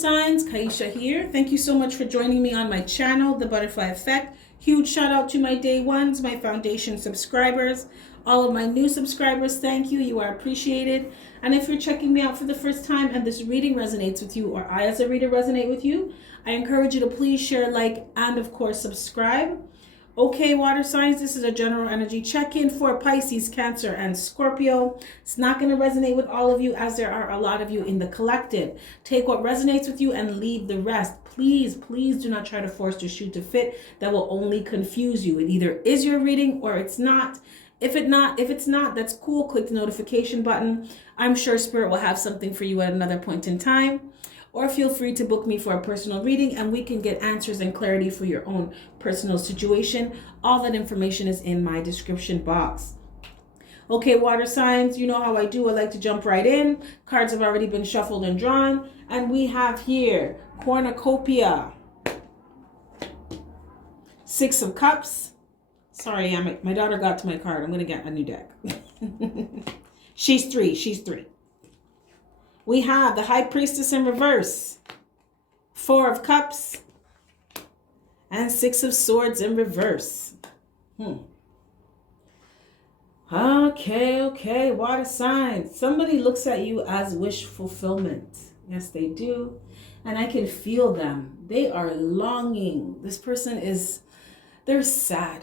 signs, Kaisha here. Thank you so much for joining me on my channel, The Butterfly Effect. Huge shout out to my day ones, my foundation subscribers, all of my new subscribers. Thank you. You are appreciated. And if you're checking me out for the first time and this reading resonates with you, or I as a reader resonate with you, I encourage you to please share, like, and of course subscribe. Okay, water signs, this is a general energy check-in for Pisces, Cancer, and Scorpio. It's not going to resonate with all of you, as there are a lot of you in the collective. Take what resonates with you and leave the rest. Please, please do not try to force the shoe to fit. That will only confuse you. It either is your reading or it's not. If it's not, that's cool. Click the notification button. I'm sure Spirit will have something for you at another point in time. Or feel free to book me for a personal reading and we can get answers and clarity for your own personal situation. All that information is in my description box. Okay, water signs, you know how I do. I like to jump right in. Cards have already been shuffled and drawn. And we have here Cornucopia, Six of Cups. Sorry, my daughter got to my card. I'm going to get a new deck. She's three. We have the High Priestess in reverse, Four of Cups, and Six of Swords in reverse. Okay, water signs. Somebody looks at you as wish fulfillment. Yes, they do. And I can feel them. They are longing. This person they're sad.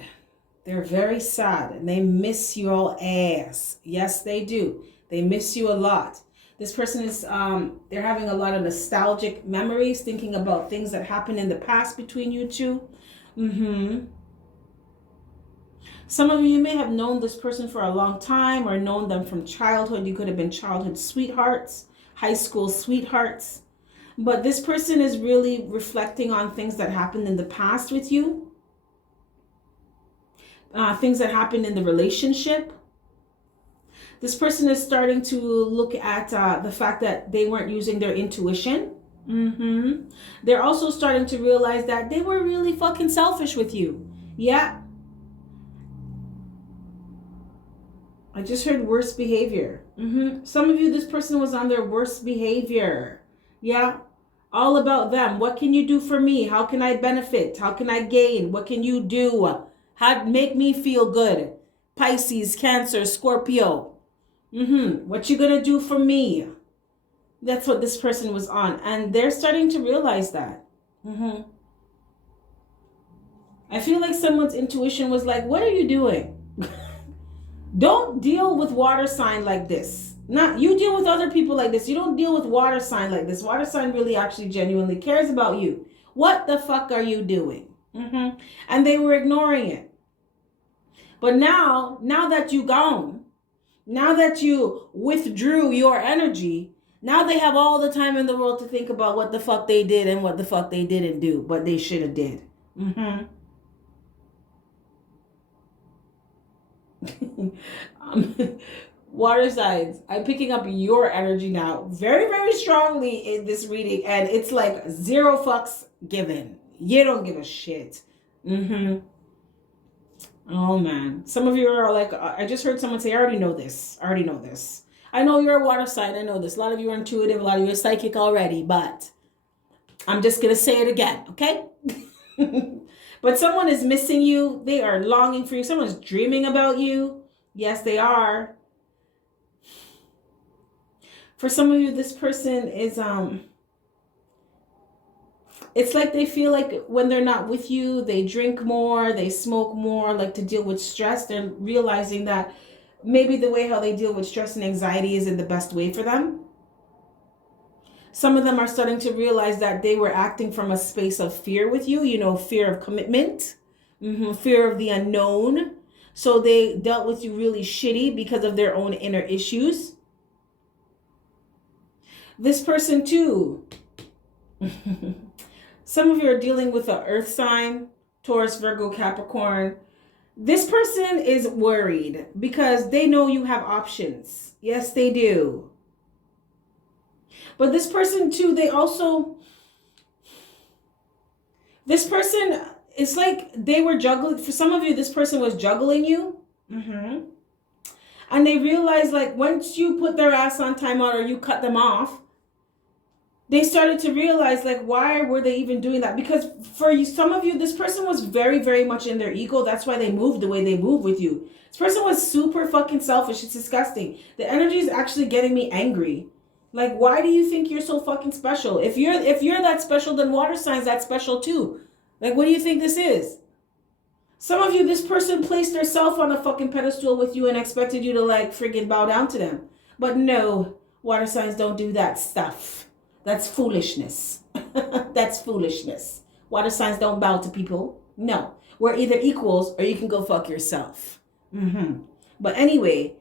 They're very sad and they miss your ass. Yes, they do. They miss you a lot. This person is, they're having a lot of nostalgic memories, thinking about things that happened in the past between you two. Some of you may have known this person for a long time or known them from childhood. You could have been childhood sweethearts, high school sweethearts. But this person is really reflecting on things that happened in the past with you. Things that happened in the relationship. This person is starting to look at the fact that they weren't using their intuition. They're also starting to realize that they were really fucking selfish with you. Yeah. I just heard worst behavior. Some of you, this person was on their worst behavior. Yeah. All about them. What can you do for me? How can I benefit? How can I gain? What can you do? How make me feel good? Pisces, Cancer, Scorpio. What you gonna do for me? That's what this person was on. And they're starting to realize that. I feel like someone's intuition was like, what are you doing? Don't deal with water sign like this. Not you deal with other people like this. You don't deal with water sign like this. Water sign really actually genuinely cares about you. What the fuck are you doing? And they were ignoring it. But now that you gone, now that you withdrew your energy, now they have all the time in the world to think about what the fuck they did and what the fuck they didn't do, but they should have did. Water signs, I'm picking up your energy now very, very strongly in this reading, and it's like zero fucks given. You don't give a shit. Oh man, some of you are like, I just heard someone say, I already know this. I know you're a water sign. I know this. A lot of you are intuitive. A lot of you are psychic already, but I'm just going to say it again. Okay. But someone is missing you. They are longing for you. Someone's dreaming about you. Yes, they are. For some of you, this person is, it's like they feel like when they're not with you, they drink more, they smoke more, like to deal with stress. They're realizing that maybe the way how they deal with stress and anxiety isn't the best way for them. Some of them are starting to realize that they were acting from a space of fear with you, fear of commitment, fear of the unknown. So they dealt with you really shitty because of their own inner issues. This person too. Some of you are dealing with an earth sign, Taurus, Virgo, Capricorn. This person is worried because they know you have options. Yes, they do. But this person too, this person, it's like they were juggling. For some of you, this person was juggling you. And they realized, like, once you put their ass on timeout or you cut them off, they started to realize, like, why were they even doing that? Because for you, some of you, this person was very, very much in their ego. That's why they moved the way they move with you. This person was super fucking selfish. It's disgusting. The energy is actually getting me angry. Like, why do you think you're so fucking special? If you're that special, then water signs that special too. Like, what do you think this is? Some of you, this person placed themselves on a fucking pedestal with you and expected you to, like, friggin' bow down to them. But no, water signs don't do that stuff. That's foolishness. That's foolishness. Water signs don't bow to people. No. We're either equals or you can go fuck yourself. But anyway,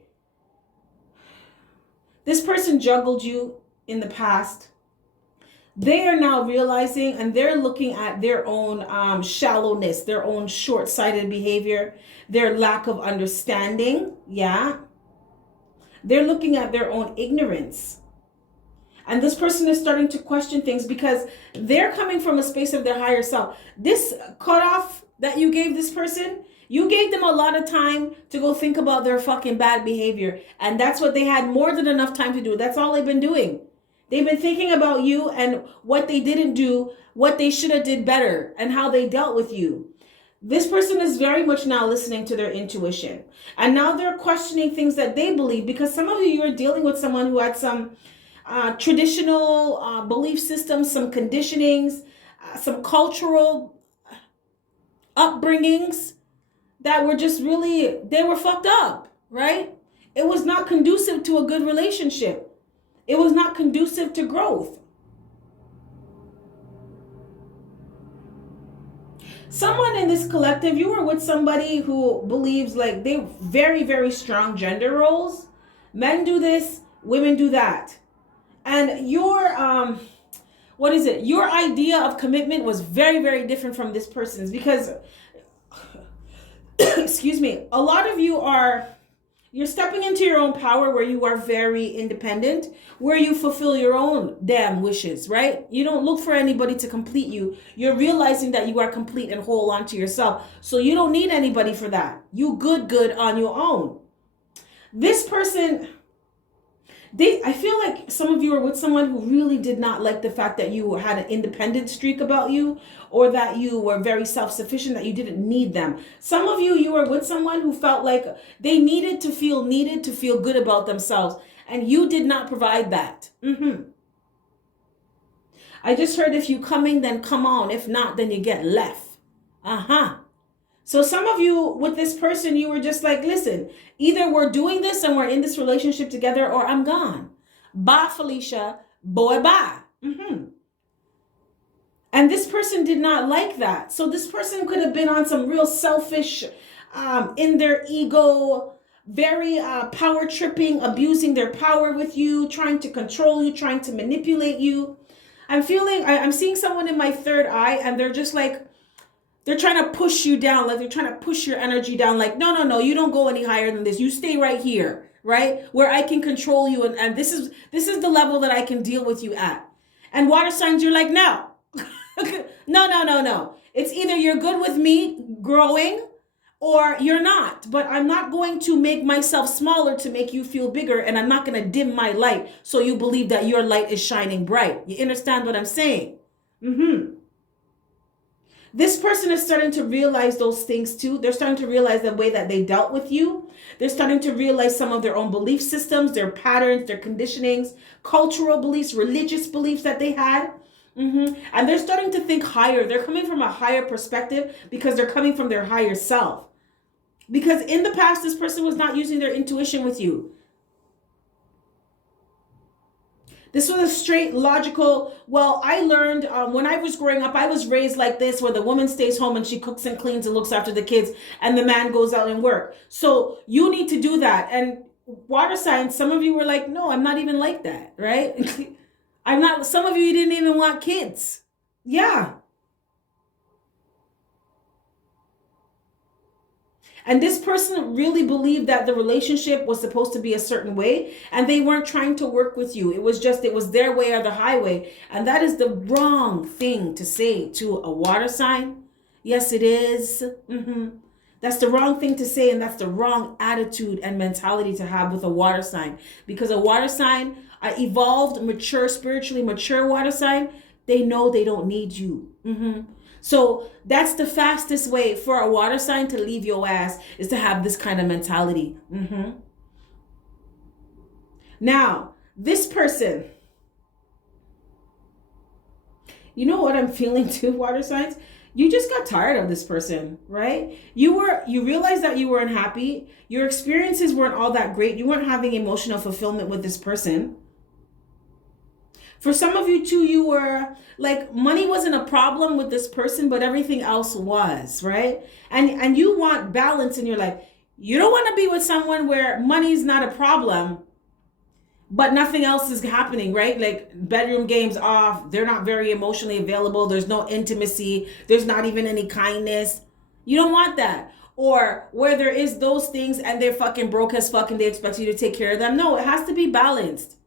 this person juggled you in the past. They are now realizing, and they're looking at their own shallowness, their own short-sighted behavior, their lack of understanding. Yeah. They're looking at their own ignorance. And this person is starting to question things because they're coming from a space of their higher self. This cutoff that you gave this person, you gave them a lot of time to go think about their fucking bad behavior. And that's what they had more than enough time to do. That's all they've been doing. They've been thinking about you and what they didn't do, what they should have did better, and how they dealt with you. This person is very much now listening to their intuition. And now they're questioning things that they believe, because some of you are dealing with someone who had some traditional belief systems, some conditionings, some cultural upbringings that were just really, they were fucked up, right? It was not conducive to a good relationship. It was not conducive to growth. Someone in this collective, you were with somebody who believes like they very, very strong gender roles. Men do this, women do that. And your, your idea of commitment was very, very different from this person's, because, excuse me, a lot of you you're stepping into your own power where you are very independent, where you fulfill your own damn wishes, right? You don't look for anybody to complete you. You're realizing that you are complete and whole onto yourself. So you don't need anybody for that. You good on your own. This person, I feel like some of you are with someone who really did not like the fact that you had an independent streak about you, or that you were very self-sufficient, that you didn't need them. Some of you were with someone who felt like they needed to feel good about themselves, and you did not provide that. I just heard, if you coming, then come on. If not, then you get left. So some of you with this person, you were just like, listen, either we're doing this and we're in this relationship together, or I'm gone. Bye, Felicia. Boy, bye. And this person did not like that. So this person could have been on some real selfish, in their ego, very power tripping, abusing their power with you, trying to control you, trying to manipulate you. I'm seeing someone in my third eye, and they're just like, they're trying to push you down, like they're trying to push your energy down, like, no, you don't go any higher than this. You stay right here, right? Where I can control you, and this is the level that I can deal with you at. And water signs, you're like, no. No. It's either you're good with me growing, or you're not. But I'm not going to make myself smaller to make you feel bigger, and I'm not going to dim my light so you believe that your light is shining bright. You understand what I'm saying? This person is starting to realize those things too. They're starting to realize the way that they dealt with you. They're starting to realize some of their own belief systems, their patterns, their conditionings, cultural beliefs, religious beliefs that they had. And they're starting to think higher. They're coming from a higher perspective because they're coming from their higher self. Because in the past, this person was not using their intuition with you. This was a straight, logical, well, I learned when I was growing up, I was raised like this, where the woman stays home and she cooks and cleans and looks after the kids, and the man goes out and work. So you need to do that. And water signs, some of you were like, no, I'm not even like that, right? I'm not, some of you didn't even want kids. Yeah. And this person really believed that the relationship was supposed to be a certain way, and they weren't trying to work with you. It was their way or the highway. And that is the wrong thing to say to a water sign. Yes, it is. That's the wrong thing to say, and that's the wrong attitude and mentality to have with a water sign. Because a water sign, evolved, mature, spiritually mature water sign, they know they don't need you. So that's the fastest way for a water sign to leave your ass, is to have this kind of mentality. Now, this person, you know what I'm feeling too, water signs? You just got tired of this person, right? You realized that you were unhappy. Your experiences weren't all that great. You weren't having emotional fulfillment with this person. For some of you too, you were like, money wasn't a problem with this person, but everything else was, right? And you want balance in your life. You don't want to be with someone where money is not a problem, but nothing else is happening, right? Like bedroom games off, they're not very emotionally available, there's no intimacy, there's not even any kindness. You don't want that. Or where there is those things and they're fucking broke as fuck and they expect you to take care of them. No, it has to be balanced.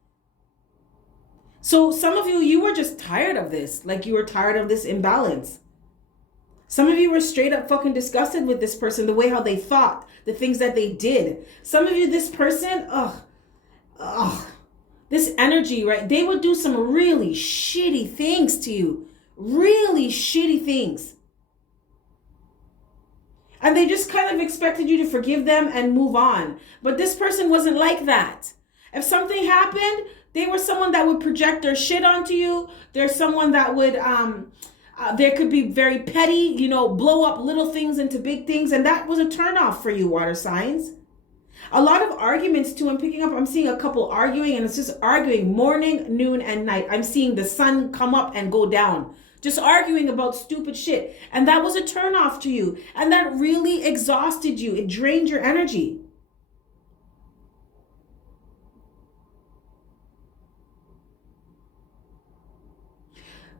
So some of you were just tired of this. Like you were tired of this imbalance. Some of you were straight up fucking disgusted with this person, the way how they thought, the things that they did. Some of you, this person, this energy, right? They would do some really shitty things to you. Really shitty things. And they just kind of expected you to forgive them and move on. But this person wasn't like that. If something happened, they were someone that would project their shit onto you. There's someone that would, there could be very petty, blow up little things into big things. And that was a turnoff for you, water signs. A lot of arguments too. I'm seeing a couple arguing, and it's just arguing morning, noon, and night. I'm seeing the sun come up and go down. Just arguing about stupid shit. And that was a turnoff to you. And that really exhausted you. It drained your energy.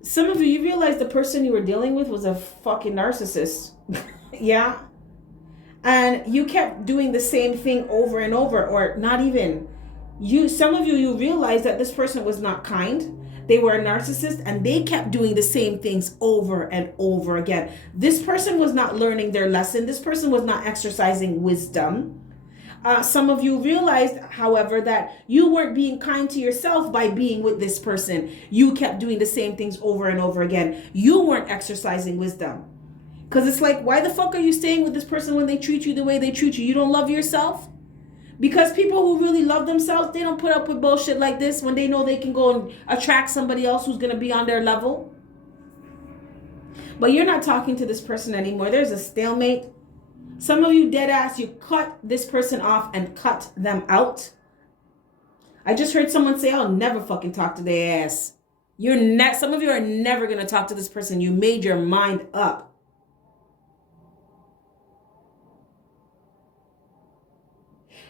Some of you realized the person you were dealing with was a fucking narcissist. Yeah. And you kept doing the same thing over and over, or not even. Some of you realized that this person was not kind. They were a narcissist and they kept doing the same things over and over again. This person was not learning their lesson. This person was not exercising wisdom. Some of you realized, however, that you weren't being kind to yourself by being with this person. You kept doing the same things over and over again. You weren't exercising wisdom. Because it's like, why the fuck are you staying with this person when they treat you the way they treat you? You don't love yourself? Because people who really love themselves, they don't put up with bullshit like this when they know they can go and attract somebody else who's going to be on their level. But you're not talking to this person anymore. There's a stalemate. Some of you dead ass, you cut this person off and cut them out. I just heard someone say, I'll never fucking talk to their ass. Some of you are never going to talk to this person. You made your mind up.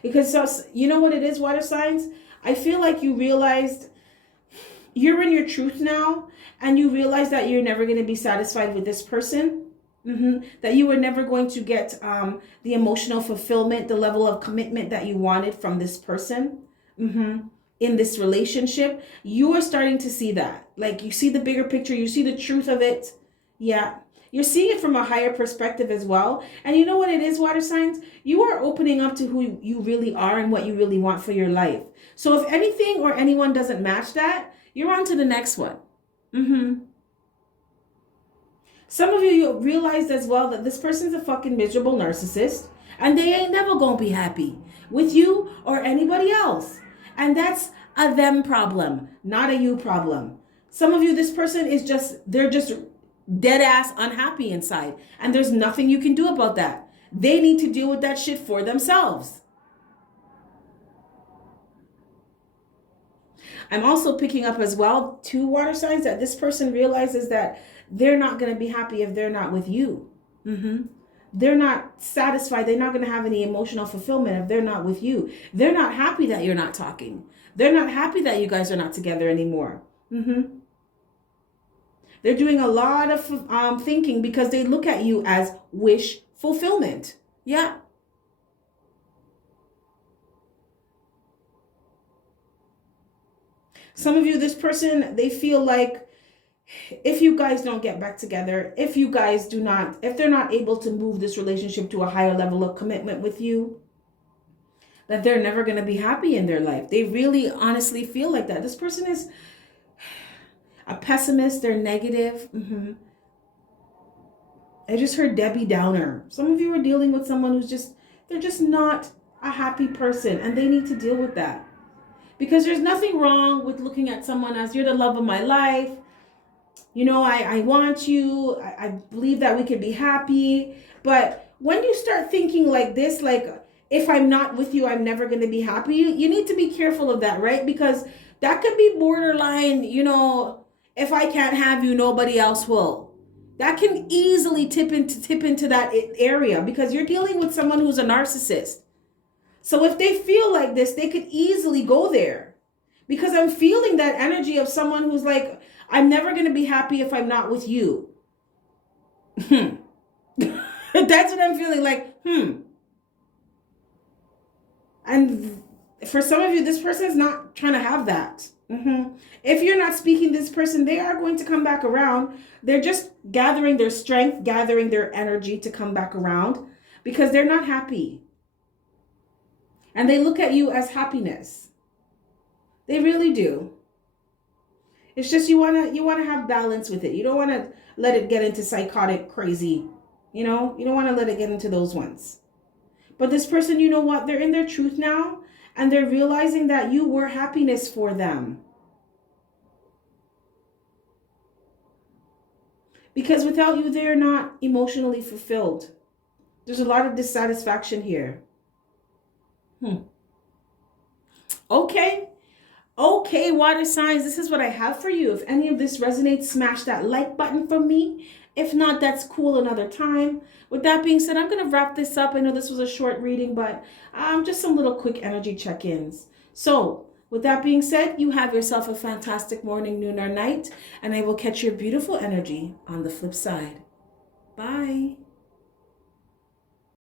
Because you know what it is, water signs? I feel like you realized you're in your truth now, and you realize that you're never going to be satisfied with this person. That you were never going to get the emotional fulfillment, the level of commitment that you wanted from this person in this relationship. You are starting to see that. Like, you see the bigger picture. You see the truth of it. Yeah. You're seeing it from a higher perspective as well. And you know what it is, water signs? You are opening up to who you really are and what you really want for your life. So if anything or anyone doesn't match that, you're on to the next one. Some of you realized as well that this person's a fucking miserable narcissist, and they ain't never gonna be happy with you or anybody else. And that's a them problem, not a you problem. Some of you, this person is they're just dead ass unhappy inside, and there's nothing you can do about that. They need to deal with that shit for themselves. I'm also picking up as well, two water signs, that this person realizes that they're not going to be happy if they're not with you. They're not satisfied. They're not going to have any emotional fulfillment if they're not with you. They're not happy that you're not talking. They're not happy that you guys are not together anymore. They're doing a lot of thinking because they look at you as wish fulfillment. Yeah. Some of you, this person, they feel like if you guys don't get back together, if they're not able to move this relationship to a higher level of commitment with you, that they're never going to be happy in their life. They really honestly feel like that. This person is a pessimist. They're negative. I just heard Debbie Downer. Some of you are dealing with someone who's they're just not a happy person, and they need to deal with that. Because there's nothing wrong with looking at someone as, you're the love of my life. You know, I want you. I believe that we could be happy. But when you start thinking like this, like, if I'm not with you, I'm never going to be happy. You need to be careful of that, right? Because that could be borderline, you know, if I can't have you, nobody else will. That can easily tip into that area, because you're dealing with someone who's a narcissist. So if they feel like this, they could easily go there, because I'm feeling that energy of someone who's like, I'm never going to be happy if I'm not with you. That's what I'm feeling like. And for some of you, this person is not trying to have that. If you're not speaking this person, they are going to come back around. They're just gathering their strength, gathering their energy to come back around, because they're not happy. And they look at you as happiness. They really do. It's just you wanna have balance with it. You don't want to let it get into psychotic crazy. You know, you don't want to let it get into those ones. But this person, you know what? They're in their truth now, and they're realizing that you were happiness for them. Because without you, they're not emotionally fulfilled. There's a lot of dissatisfaction here. Okay, water signs, this is what I have for you. If any of this resonates, smash that like button for me. If not, that's cool, another time. With that being said, I'm going to wrap this up. I know this was a short reading, but just some little quick energy check-ins. So with that being said, you have yourself a fantastic morning, noon, or night, and I will catch your beautiful energy on the flip side. Bye.